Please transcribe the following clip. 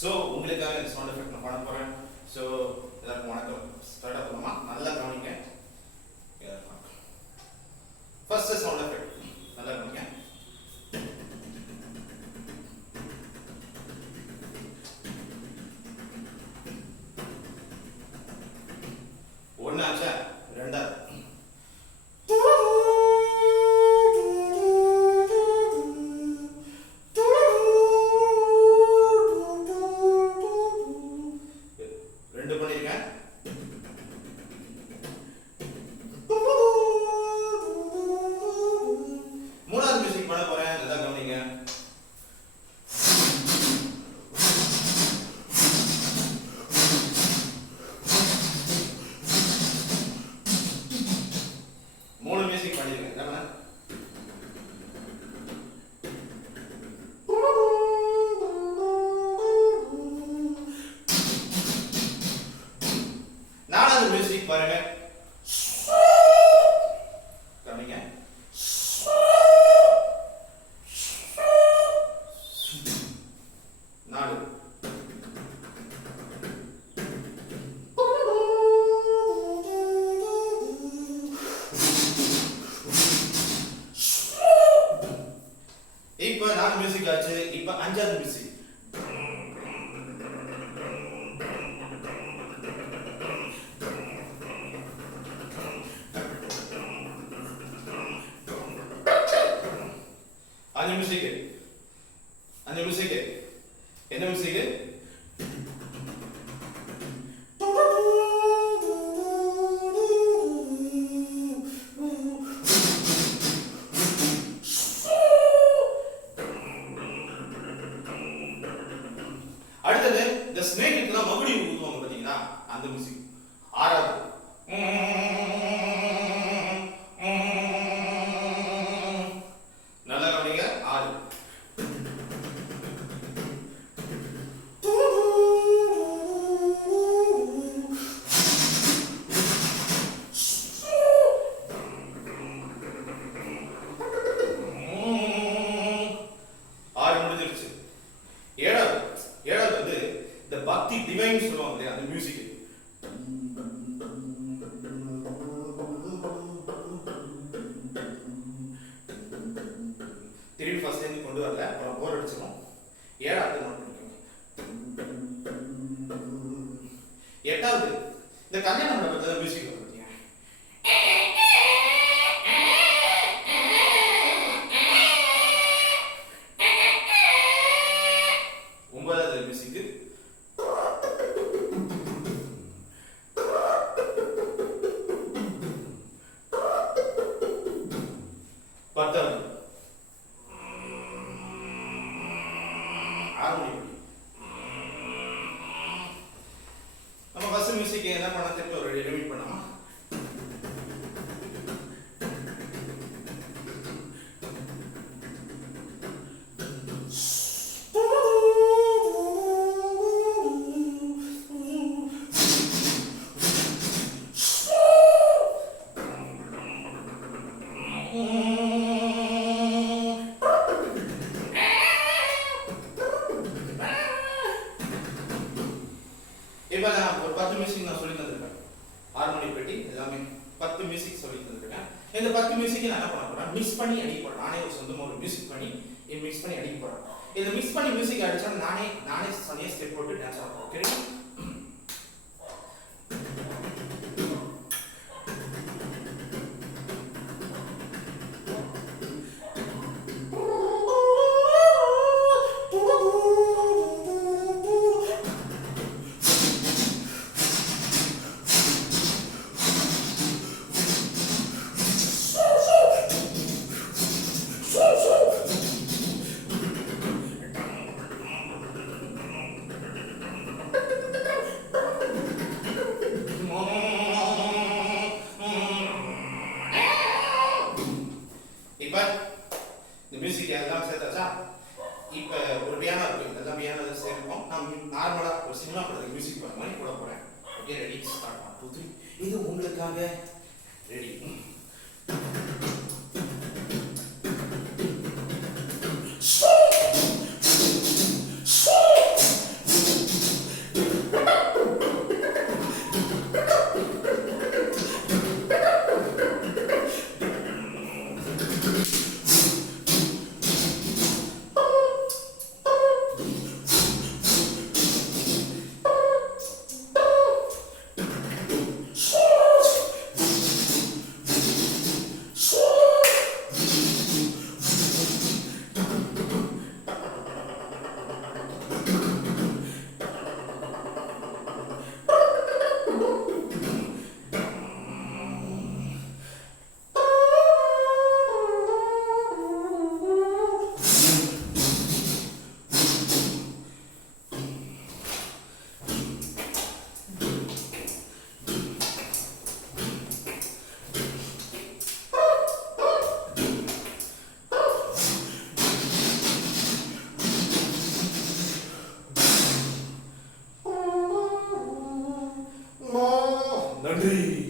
So உங்களுக்காக இந்த sound effect நான் பண்ண போகிறேன். ஸோ எல்லாருக்கும் வணக்கம். ஸ்டார்ட் பண்ணலாமா? நல்லா கவனிங்க. ஃபர்ஸ்ட் சவுண்ட் எஃபெக்ட் நல்லா கவனிங்க. ஒன்று ஆச்சா, ரெண்டாவது மியூசிக் பாருங்க. கவனிங்க. நாலு இப்ப 4 மியூசிக் ஆச்சு. இப்ப 5வது மியூசிக். அந்த மியூசிக் என்ன மியூசிக்? அடுத்தது இந்த ஸ்னேக்குலாம் மகுடி ஊதுவாங்க பாத்தீங்கன்னா, அந்த மியூசிக். 6வது நல்லா கவனிங்க. 6 முடிஞ்சிருச்சு. 7வது வந்து இந்த பக்தி டிவைன் சொல்லுவாங்க இல்லையா, அந்த மியூசிக். திருப்பி ஃபர்ஸ்ட் லைன் கொண்டு வரல, அப்புறம் போர் அடிச்சிடும். 7வது நோட் பண்ணிக்கோங்க. 8வது இந்த கல்யாண மண்டபத்துல மியூசிக் வரும் பாத்தீங்க. 9வது மியூசிக். 10வது ஹார்மோனியம். நம்ம ஃபர்ஸ்ட் மியூசிக் என்ன பண்ண திருப்பி ஒரு ரிமைண்ட் பண்ணாமா? இப்ப நான் ஒரு 10 மியூசிக் நான் சொல்லி தந்திருக்கேன். ஹார்மோனியம் பெட்டி எல்லாமே 10 மியூசிக் சொல்லி தந்திருக்கேன். இந்த 10 மியூசிக் நான் என்ன பண்ண போறேன்? மிக்ஸ் பண்ணி அடிக்க போறேன். நானே ஒரு சொந்தமா ஒரு மியூசிக் பண்ணி மிக்ஸ் பண்ணி அடிக்க போறேன். இந்த மிக்ஸ் பண்ணி மியூசிக் அடிச்சா நானே தனியா ஸ்டெப் போட்டு டான்ஸ் ஆட போறேன். ஓகே? இந்த மியூசிக் எல்லாம் சேர்த்தாச்சா? இப்போ ஒரு பியானோ இருக்கு, இதெல்லாம் பியானோ சேர்ப்போம். நான் நார்மலா ஒரு சினிமா படத்துக்கு மியூசிக் பண்ண மாதிரி போட போறேன். Okay, ready? ஸ்டார்ட். 1 2 3. இது உங்களுக்காக. ரெடி? நன்றி.